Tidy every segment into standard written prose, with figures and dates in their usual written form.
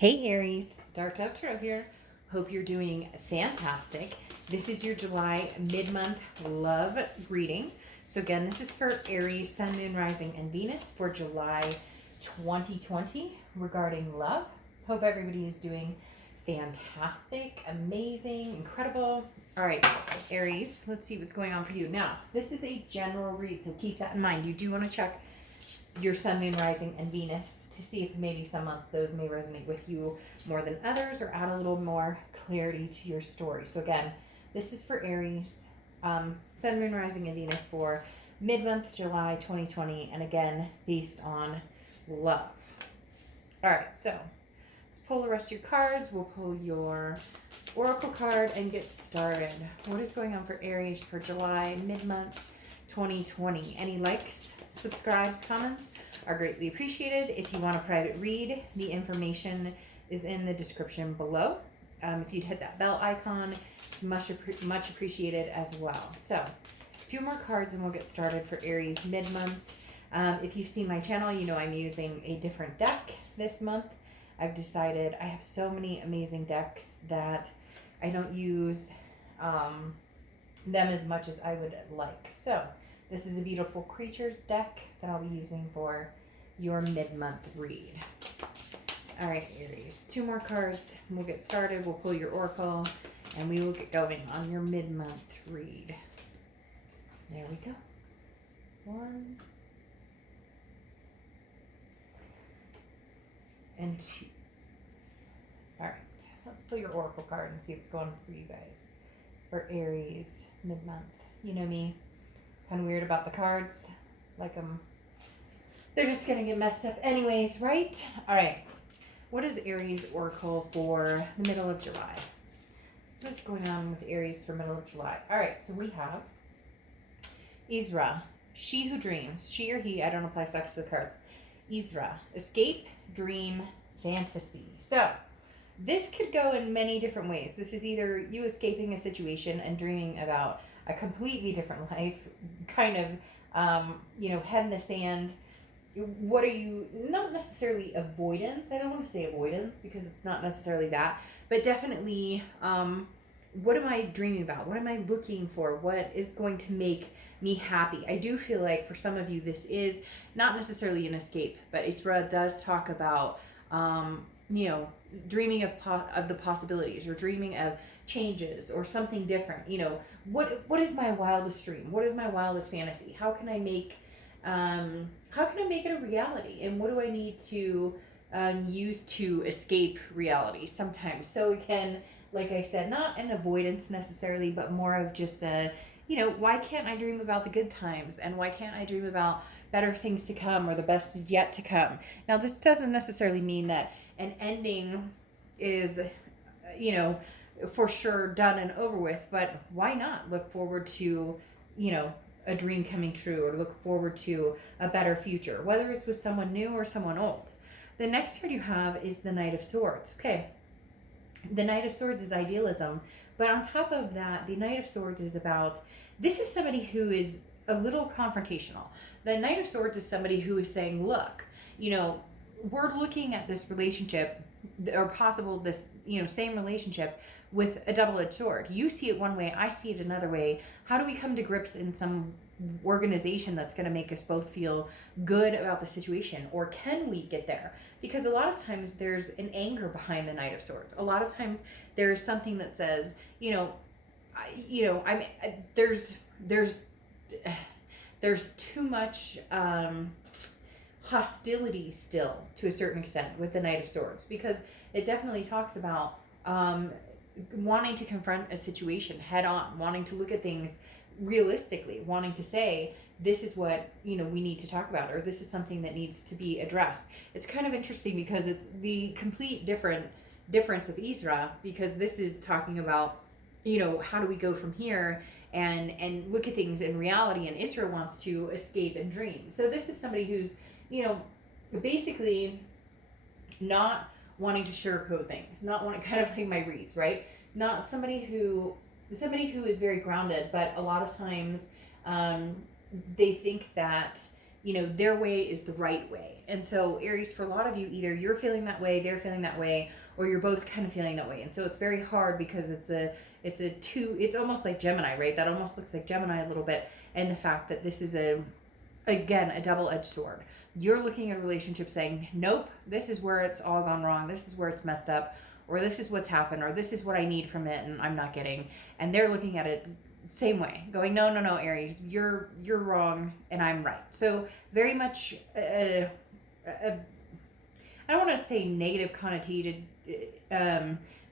Hey Aries, Dark Dove Tarot here. Hope you're doing fantastic. This is your July mid-month love reading. So again, this is for Aries, Sun, Moon, Rising, and Venus for July 2020 regarding love. Hope everybody is doing fantastic, amazing, incredible. All right, Aries, let's see what's going on for you. Now, this is a general read, so keep that in mind. You do want to check your Sun, Moon, Rising, and Venus to see if maybe some months those may resonate with you more than others or add a little more clarity to your story. So again, this is for Aries, Sun, Moon, Rising, and Venus for mid-month July 2020, and again, based on love. All right, so let's pull the rest of your cards. We'll pull your Oracle card and get started. What is going on for Aries for July mid-month 2020? Any likes, subscribes, comments are greatly appreciated. If you want a private read, the information is in the description below. If you'd hit that bell icon, it's much appreciated as well. So a few more cards and we'll get started for Aries mid-month. If you've seen my channel, you know I'm using a different deck this month. I've decided I have so many amazing decks that I don't use them as much as I would like. So this is a beautiful creatures deck that I'll be using for your mid-month read. All right, Aries, two more cards. We'll get started. We'll pull your Oracle, and we will get going on your mid-month read. There we go. One and two. All right, let's pull your Oracle card and see what's going on for you guys for Aries mid-month. You know me, kind of weird about the cards, like they're just gonna get messed up anyways, right? All right, what is Aries Oracle for the middle of July? What's going on with Aries for middle of July? All right, so we have Isra, she who dreams, she or he, I don't apply sex to the cards. Isra, escape, dream, fantasy. So this could go in many different ways. This is either you escaping a situation and dreaming about a completely different life, kind of, head in the sand. What are you, not necessarily avoidance, I don't want to say avoidance because it's not necessarily that, but definitely, what am I dreaming about? What am I looking for? What is going to make me happy? I do feel like for some of you, this is not necessarily an escape, but Isra does talk about, dreaming of the possibilities or dreaming of changes or something different. What is my wildest dream? What is my wildest fantasy? How can I make it a reality? And what do I need to use to escape reality sometimes? So again, like I said, not an avoidance necessarily, but more of just why can't I dream about the good times? And why can't I dream about better things to come or the best is yet to come? Now, this doesn't necessarily mean that an ending is, for sure done and over with, but why not look forward to, a dream coming true or look forward to a better future, whether it's with someone new or someone old. The next card you have is the Knight of Swords. Okay. The Knight of Swords is idealism, but on top of that, the Knight of Swords is about, this is somebody who is a little confrontational. The Knight of Swords is somebody who is saying, look, we're looking at this relationship or possible this, same relationship with a double-edged sword. You see it one way, I see it another way. How do we come to grips in some organization that's going to make us both feel good about the situation? Or can we get there? Because a lot of times there's an anger behind the Knight of Swords. A lot of times there's something that says, there's too much hostility still to a certain extent with the Knight of Swords, because it definitely talks about wanting to confront a situation head on, wanting to look at things realistically, wanting to say, this is what, we need to talk about, or this is something that needs to be addressed. It's kind of interesting because it's the complete difference of Isra, because this is talking about, how do we go from here and look at things in reality, and Isra wants to escape and dream. So this is somebody who's, basically not wanting to sugarcoat things, not wanting, kind of like my reads, right? Not somebody who is very grounded, but a lot of times they think that you know, their way is the right way. And so Aries, for a lot of you, either you're feeling that way, they're feeling that way, or you're both kind of feeling that way. And so it's very hard because it's almost like Gemini, right? That almost looks like Gemini a little bit. And the fact that this is again, a double-edged sword. You're looking at a relationship saying, nope, this is where it's all gone wrong. This is where it's messed up, or this is what's happened, or this is what I need from it and I'm not getting. And they're looking at it same way, going, no, Aries, you're wrong and I'm right. So very much I don't want to say negative connotated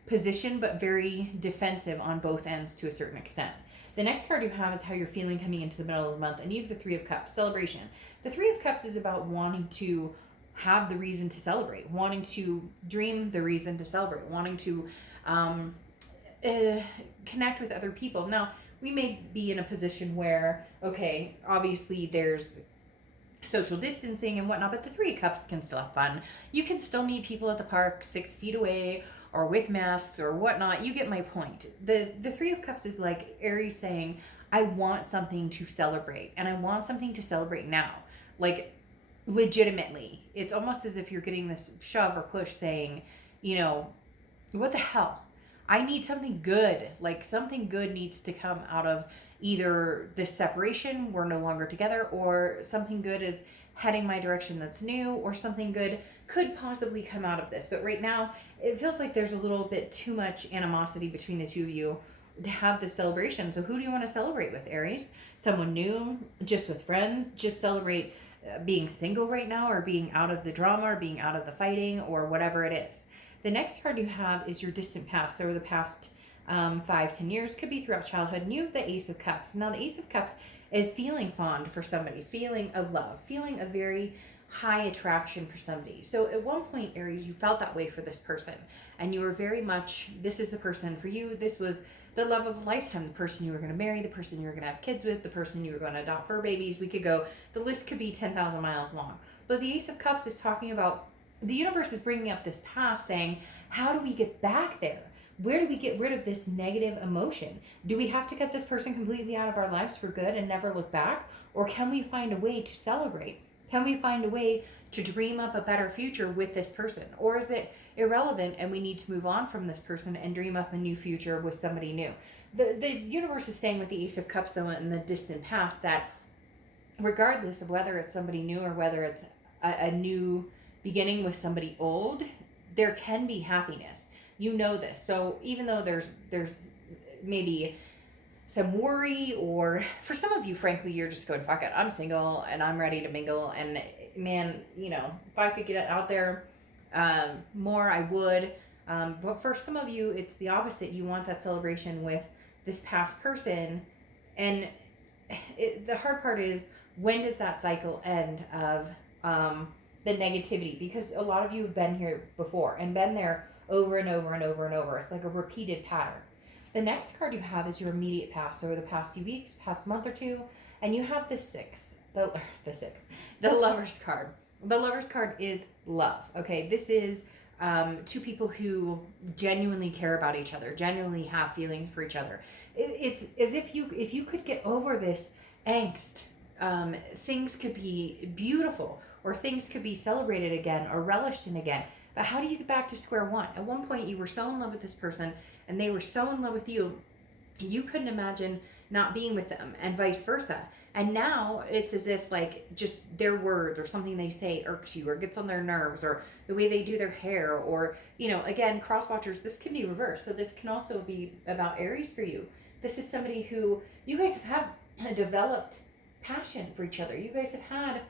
position, but very defensive on both ends to a certain extent. The next card you have is how you're feeling coming into the middle of the month, and you have the Three of Cups, celebration. The Three of Cups is about wanting to have the reason to celebrate, wanting to dream the reason to celebrate, wanting to connect with other people. Now, we may be in a position where, okay, obviously there's social distancing and whatnot, but the Three of Cups can still have fun. You can still meet people at the park 6 feet away or with masks or whatnot. You get my point. The Three of Cups is like Aries saying, I want something to celebrate, and I want something to celebrate now. Like, legitimately. It's almost as if you're getting this shove or push saying, you know, what the hell? I need something good. Like, something good needs to come out of either this separation, we're no longer together, or something good is heading my direction that's new, or something good could possibly come out of this. But right now, it feels like there's a little bit too much animosity between the two of you to have this celebration. So who do you want to celebrate with, Aries? Someone new? Just with friends? Just celebrate being single right now, or being out of the drama, or being out of the fighting, or whatever it is. The next card you have is your distant past, or the past 5-10 years, could be throughout childhood. And you have the Ace of Cups. Now, the Ace of Cups is feeling fond for somebody, feeling a love, feeling a very high attraction for somebody. So at one point, Aries, you felt that way for this person, and you were very much, this is the person for you. This was the love of a lifetime, the person you were going to marry, the person you were going to have kids with, the person you were going to adopt fur babies. We could go, the list could be 10,000 miles long. But the Ace of Cups is talking about, the universe is bringing up this past, saying, how do we get back there? Where do we get rid of this negative emotion? Do we have to cut this person completely out of our lives for good and never look back? Or can we find a way to celebrate? Can we find a way to dream up a better future with this person? Or is it irrelevant and we need to move on from this person and dream up a new future with somebody new? The universe is saying with the Ace of Cups, though, in the distant past, that regardless of whether it's somebody new or whether it's a new beginning with somebody old, there can be happiness. You know this. So even though there's maybe some worry, or for some of you, frankly, you're just going, fuck it, I'm single and I'm ready to mingle, and man, you know, if I could get it out there more, I would. But for some of you, it's the opposite. You want that celebration with this past person, and the hard part is, when does that cycle end of the negativity? Because a lot of you have been here before and been there over and over and over and over. It's like a repeated pattern. The next card you have is your immediate past, or the past few weeks, past month or two, and you have the Lover's card. The Lover's card is love. Okay, this is two people who genuinely care about each other, genuinely have feelings for each other. It's as if you could get over this angst, things could be beautiful, or things could be celebrated again or relished in again. But how do you get back to square one? At one point, you were so in love with this person and they were so in love with you, you couldn't imagine not being with them, and vice versa. And now it's as if, like, just their words or something they say irks you or gets on their nerves, or the way they do their hair, or, you know, again, cross watchers, this can be reversed. So this can also be about Aries for you. This is somebody who you guys have had a developed passion for each other. You guys have had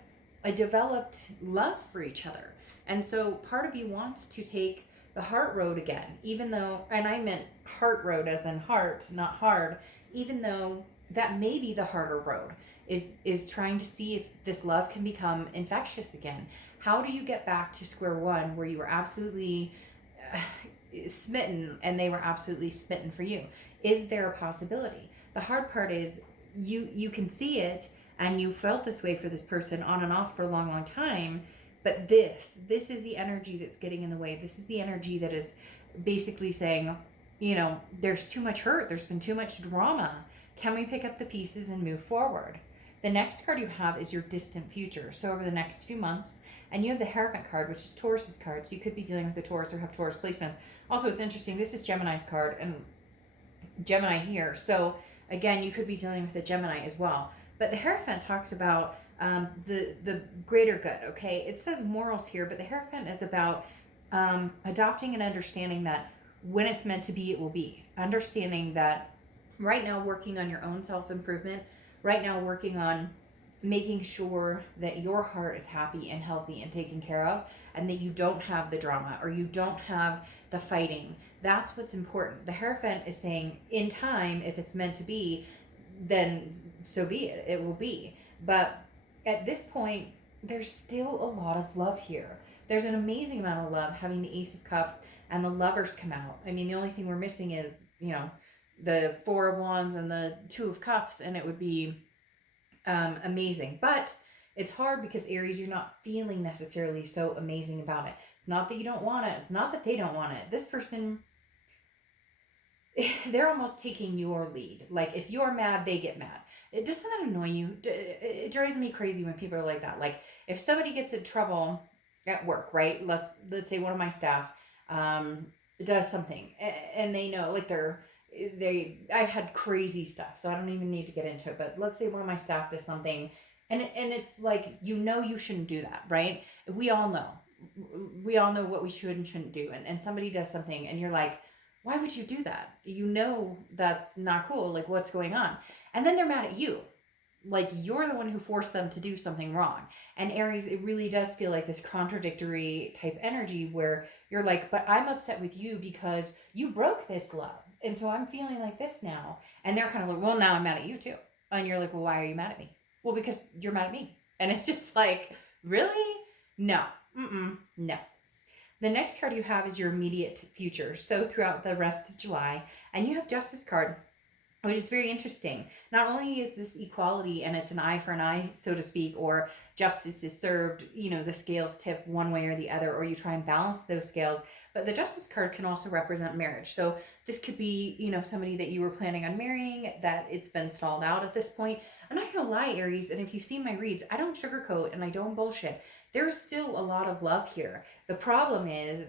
a developed love for each other. And so part of you wants to take the heart road again, even though, and I meant heart road as in heart, not hard, even though that may be the harder road, is trying to see if this love can become infectious again. How do you get back to square one where you were absolutely smitten and they were absolutely smitten for you? Is there a possibility? The hard part is you can see it, and you felt this way for this person on and off for a long, long time. But this is the energy that's getting in the way. This is the energy that is basically saying, you know, there's too much hurt. There's been too much drama. Can we pick up the pieces and move forward? The next card you have is your distant future. So over the next few months, and you have the Hierophant card, which is Taurus's card. So you could be dealing with a Taurus or have Taurus placements. Also, it's interesting. This is Gemini's card and Gemini here. So again, you could be dealing with a Gemini as well. But the Hierophant talks about the greater good. Okay, it says morals here, but the Hierophant is about adopting and understanding that when it's meant to be, it will be. Understanding that right now, working on your own self improvement, right now, working on making sure that your heart is happy and healthy and taken care of, and that you don't have the drama or you don't have the fighting. That's what's important. The Hierophant is saying, in time, if it's meant to be, then so be it. It will be. But at this point, there's still a lot of love here. There's an amazing amount of love having the Ace of Cups and the Lovers come out. I mean, the only thing we're missing is, the Four of Wands and the Two of Cups, and it would be amazing. But it's hard because Aries, you're not feeling necessarily so amazing about it. Not that you don't want it. It's not that they don't want it. This person, they're almost taking your lead. Like, if you're mad, they get mad. Doesn't that annoy you? It drives me crazy when people are like that. Like, if somebody gets in trouble at work, right? Let's say one of my staff does something, and they know, like, I've had crazy stuff, so I don't even need to get into it. But let's say one of my staff does something, and it's like, you shouldn't do that, right? We all know what we should and shouldn't do, and somebody does something, and you're like, why would you do that? That's not cool. Like, what's going on? And then they're mad at you. Like, you're the one who forced them to do something wrong. And Aries, it really does feel like this contradictory type energy where you're like, but I'm upset with you because you broke this love. And so I'm feeling like this now. And they're kind of like, well, now I'm mad at you too. And you're like, well, why are you mad at me? Well, because you're mad at me. And it's just like, really? No. No. The next card you have is your immediate future. So throughout the rest of July, and you have Justice card, which is very interesting. Not only is this equality and it's an eye for an eye, so to speak, or justice is served, the scales tip one way or the other, or you try and balance those scales, but the Justice card can also represent marriage. So this could be, somebody that you were planning on marrying, that it's been stalled out at this point. I'm not going to lie, Aries, and if you've seen my reads, I don't sugarcoat and I don't bullshit. There is still a lot of love here. The problem is,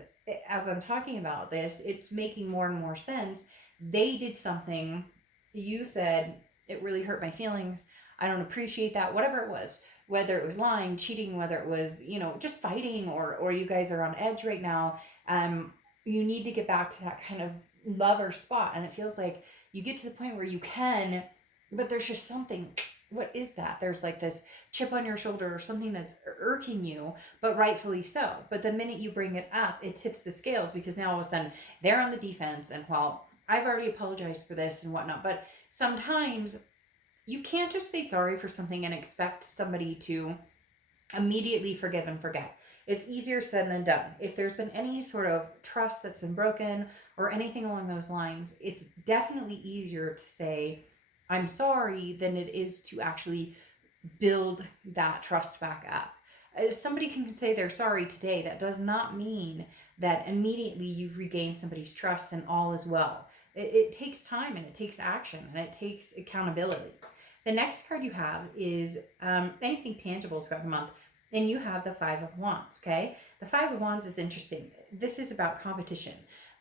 as I'm talking about this, it's making more and more sense. They did something, you said, it really hurt my feelings. I don't appreciate that, whatever it was, whether it was lying, cheating, whether it was, just fighting, or you guys are on edge right now. You need to get back to that kind of lover spot. And it feels like you get to the point where you can, but there's just something. What is that? There's like this chip on your shoulder or something that's irking you, but rightfully so. But the minute you bring it up, it tips the scales, because now all of a sudden they're on the defense. And while I've already apologized for this and whatnot, but sometimes you can't just say sorry for something and expect somebody to immediately forgive and forget. It's easier said than done. If there's been any sort of trust that's been broken or anything along those lines, it's definitely easier to say, I'm sorry, than it is to actually build that trust back up. Somebody can say they're sorry today. That does not mean that immediately you've regained somebody's trust and all is well. It takes time, and it takes action, and it takes accountability. The next card you have is anything tangible throughout the month. And you have the Five of Wands, okay? The Five of Wands is interesting. This is about competition.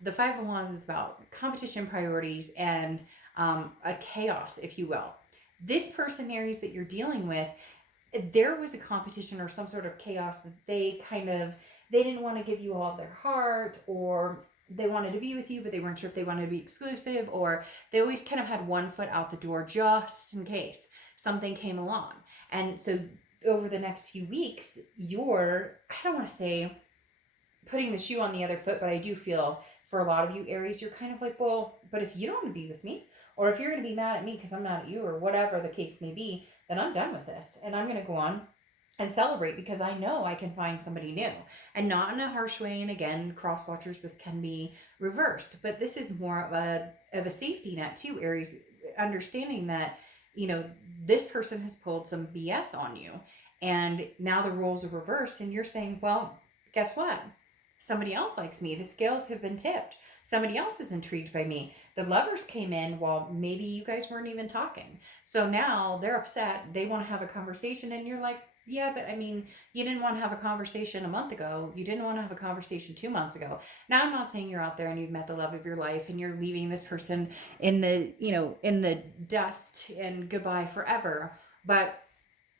The Five of Wands is about competition, priorities, and a chaos, if you will. This person, Aries, that you're dealing with, there was a competition or some sort of chaos that they didn't want to give you all of their heart, or they wanted to be with you, but they weren't sure if they wanted to be exclusive, or they always kind of had one foot out the door just in case something came along. And so over the next few weeks, I don't want to say putting the shoe on the other foot, but I do feel for a lot of you, Aries, you're kind of like, well, but if you don't want to be with me, or if you're going to be mad at me because I'm mad at you, or whatever the case may be, then I'm done with this. And I'm going to go on and celebrate, because I know I can find somebody new, and not in a harsh way. And again, cross watchers, this can be reversed, but this is more of a safety net too, Aries, understanding that, this person has pulled some BS on you, and now the roles are reversed, and you're saying, well, guess what? Somebody else likes me. The scales have been tipped. Somebody else is intrigued by me. The lovers came in while maybe you guys weren't even talking. So now they're upset. They want to have a conversation, and you're like, yeah, but I mean, you didn't want to have a conversation a month ago. You didn't want to have a conversation 2 months ago. Now, I'm not saying you're out there and you've met the love of your life and you're leaving this person in the, in the dust and goodbye forever. But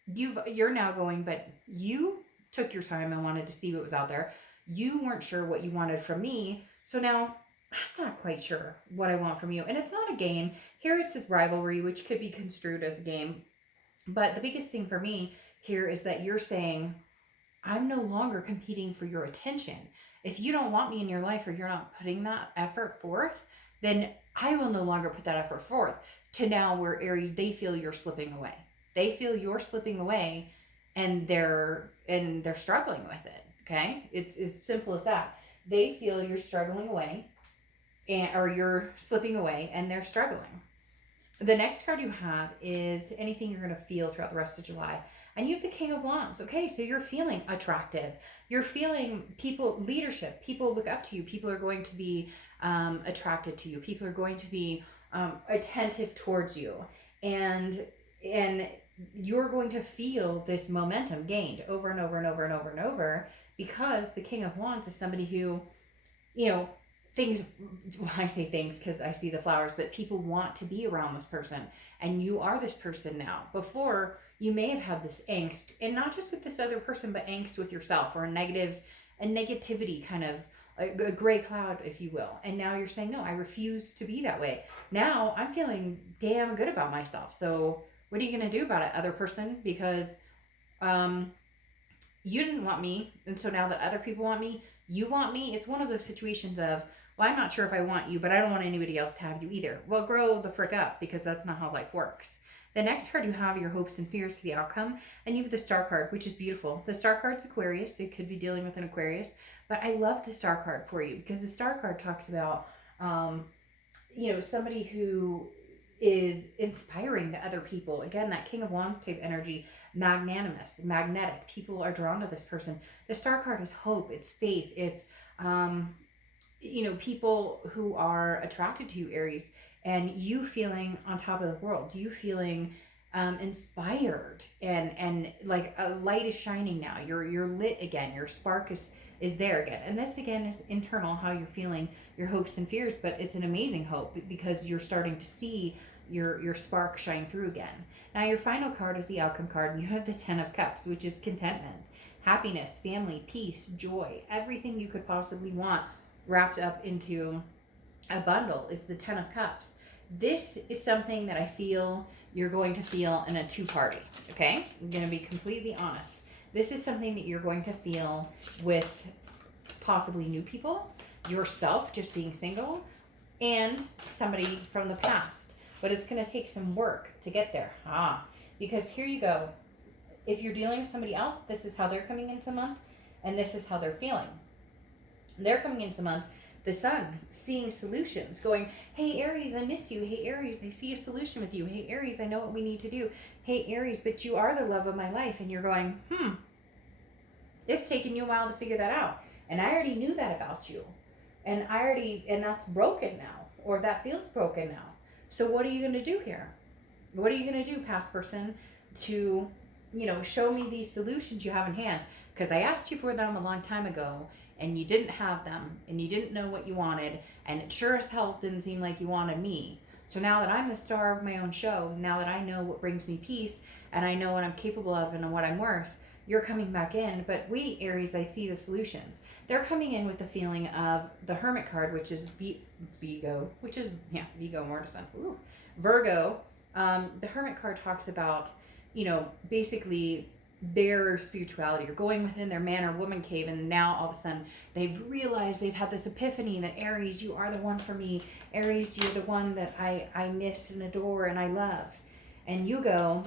you're now going, but you took your time and wanted to see what was out there. You weren't sure what you wanted from me. So now I'm not quite sure what I want from you. And it's not a game. Here it says rivalry, which could be construed as a game. But the biggest thing for me here is that you're saying, I'm no longer competing for your attention. If you don't want me in your life or you're not putting that effort forth, then I will no longer put that effort forth. To now where Aries, they feel you're slipping away. They feel you're slipping away and they're struggling with it. Okay? It's as simple as that. They feel you're struggling away or you're slipping away and they're struggling. The next card you have is anything you're going to feel throughout the rest of July. And you have the King of Wands. Okay, so you're feeling attractive. You're feeling leadership. People look up to you. People are going to be attracted to you. People are going to be attentive towards you. And you're going to feel this momentum gained over and over and over and over and over, because the King of Wands is somebody who, things, well, I say things because I see the flowers, but people want to be around this person, and you are this person now. Before, you may have had this angst, and not just with this other person, but angst with yourself, or a negativity kind of a gray cloud, if you will. And now you're saying, no, I refuse to be that way. Now I'm feeling damn good about myself. So what are you going to do about it, other person? Because you didn't want me, and so now that other people want me, you want me. It's one of those situations of, well, I'm not sure if I want you, but I don't want anybody else to have you either. Well, grow the frick up, because that's not how life works. The next card you have your hopes and fears for the outcome, and you have the Star card, which is beautiful. The Star card's Aquarius, so you could be dealing with an Aquarius, but I love the Star card for you because the Star card talks about, somebody who is inspiring to other people. Again, that King of Wands type energy, magnanimous, magnetic. People are drawn to this person. The Star card is hope, it's faith, it's people who are attracted to you, Aries, and you feeling on top of the world, you feeling inspired, and like a light is shining now. You're lit again. Your spark is there again. And this again is internal, how you're feeling, your hopes and fears, but it's an amazing hope because you're starting to see your spark shine through again. Now your final card is the outcome card, and you have the 10 of Cups, which is contentment, happiness, family, peace, joy, everything you could possibly want wrapped up into a bundle is the 10 of Cups. This is something that I feel you're going to feel in a two-party, okay? I'm going to be completely honest. This is something that you're going to feel with possibly new people, yourself just being single, and somebody from the past. But it's going to take some work to get there. Because here you go. If you're dealing with somebody else, this is how they're coming into the month, and this is how they're feeling. They're coming into the month, the Sun, seeing solutions, going, hey, Aries, I miss you. Hey, Aries, I see a solution with you. Hey, Aries, I know what we need to do. Hey, Aries, but you are the love of my life. And you're going, it's taken you a while to figure that out. And I already knew that about you. And that's broken now, or that feels broken now. So what are you going to do here? What are you going to do, past person, to, show me these solutions you have in hand? Because I asked you for them a long time ago, and you didn't have them, and you didn't know what you wanted, and it sure as hell didn't seem like you wanted me. So now that I'm the star of my own show, now that I know what brings me peace, and I know what I'm capable of and what I'm worth, you're coming back in. But wait, Aries, I see the solutions. They're coming in with the feeling of the Hermit card, which is Vigo, Vigo Mortensen. Virgo. The Hermit card talks about, basically their spirituality, or going within their man or woman cave, and now all of a sudden they've realized, they've had this epiphany that, Aries, you are the one for me. Aries, you're the one that I miss and adore and I love. And you go,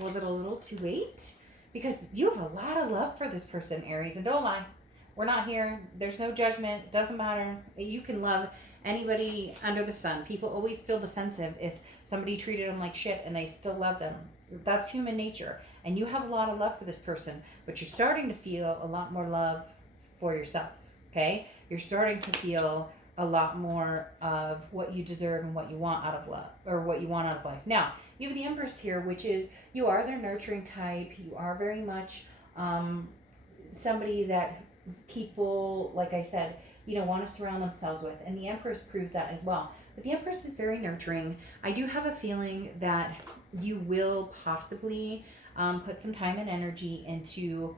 was it a little too late? Because you have a lot of love for this person, Aries, and don't lie, we're not here, there's no judgment, it doesn't matter. You can love anybody under the sun. People always feel defensive if somebody treated them like shit and they still love them. That's human nature. And you have a lot of love for this person, but you're starting to feel a lot more love for yourself. Okay? You're starting to feel a lot more of what you deserve and what you want out of love, or what you want out of life. Now, you have the Empress here, which is you are their nurturing type. You are very much somebody that people, like I said, want to surround themselves with. And the Empress proves that as well. But the Empress is very nurturing. I do have a feeling that you will possibly put some time and energy into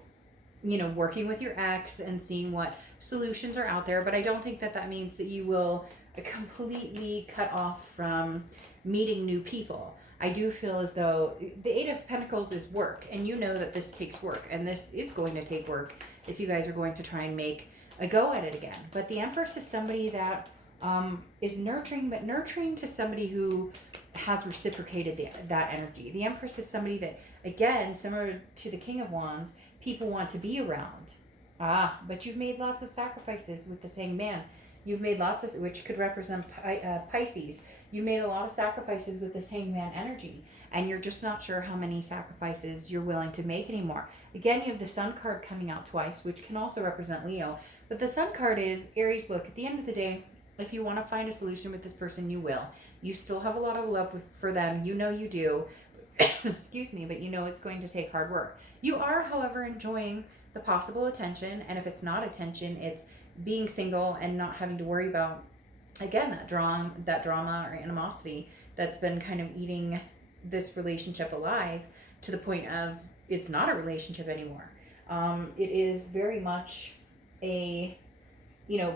working with your ex and seeing what solutions are out there. But I don't think that that means that you will completely cut off from meeting new people. I do feel as though the Eight of Pentacles is work, and you know that this takes work, and this is going to take work if you guys are going to try and make a go at it again. But the Empress is somebody that is nurturing, but nurturing to somebody who has reciprocated that energy. The Empress is somebody that, again, similar to the King of Wands, people want to be around. But you've made lots of sacrifices with the Hangman. You've made lots of, which could represent Pisces. You made a lot of sacrifices with this Hangman energy, and you're just not sure how many sacrifices you're willing to make anymore. Again, you have the Sun card coming out twice, which can also represent Leo. But the Sun card is, Aries, look, at the end of the day, if you want to find a solution with this person, you will. You still have a lot of love for them. You know you do. Excuse me, but you know it's going to take hard work. You are, however, enjoying the possible attention, and if it's not attention, it's being single and not having to worry about, again, that drama or animosity that's been kind of eating this relationship alive to the point of it's not a relationship anymore. It is very much a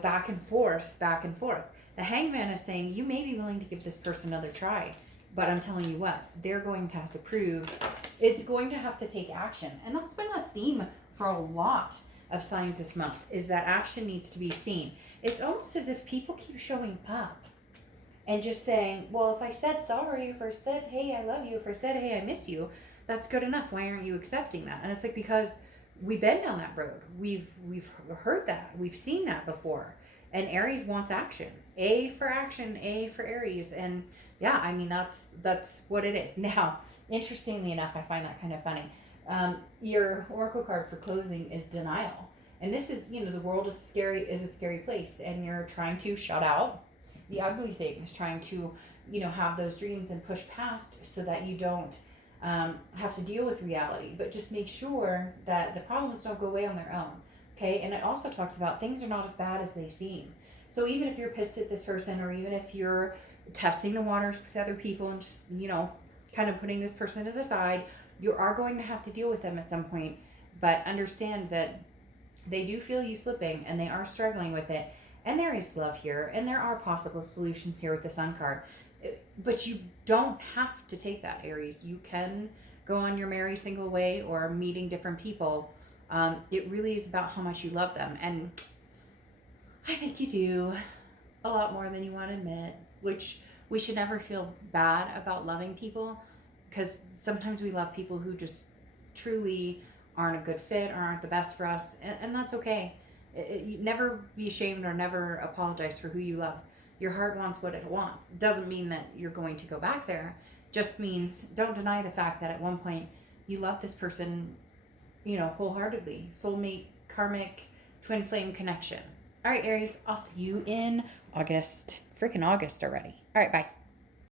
back and forth. The Hangman is saying you may be willing to give this person another try, but I'm telling you what, they're going to have to prove, it's going to have to take action. And that's been a theme for a lot of signs this month, is that action needs to be seen. It's almost as if people keep showing up and just saying, well, if I said sorry, if I said, hey, I love you, if I said, hey, I miss you, that's good enough. Why aren't you accepting that? And it's like, because we've been down that road. We've heard that. We've seen that before. And Aries wants action. A for action, A for Aries. And yeah, I mean, that's what it is. Now, interestingly enough, I find that kind of funny. Your oracle card for closing is denial. And this is, the world is a scary place. And you're trying to shut out the ugly things, trying to, have those dreams and push past so that you don't have to deal with reality, but just make sure that the problems don't go away on their own. Okay. And it also talks about things are not as bad as they seem. So even if you're pissed at this person, or even if you're testing the waters with other people and just, kind of putting this person to the side, you are going to have to deal with them at some point. But understand that they do feel you slipping, and they are struggling with it. And there is love here, and there are possible solutions here with the Sun card. But you don't have to take that, Aries. You can go on your merry single way, or meeting different people. It really is about how much you love them. And I think you do a lot more than you want to admit, which we should never feel bad about loving people, because sometimes we love people who just truly aren't a good fit or aren't the best for us. And that's okay. You never be ashamed or never apologize for who you love. Your heart wants what it wants. It doesn't mean that you're going to go back there. Just means don't deny the fact that at one point you love this person, wholeheartedly. Soulmate, karmic, twin flame connection. All right, Aries, I'll see you in August. Freaking August already. All right, bye.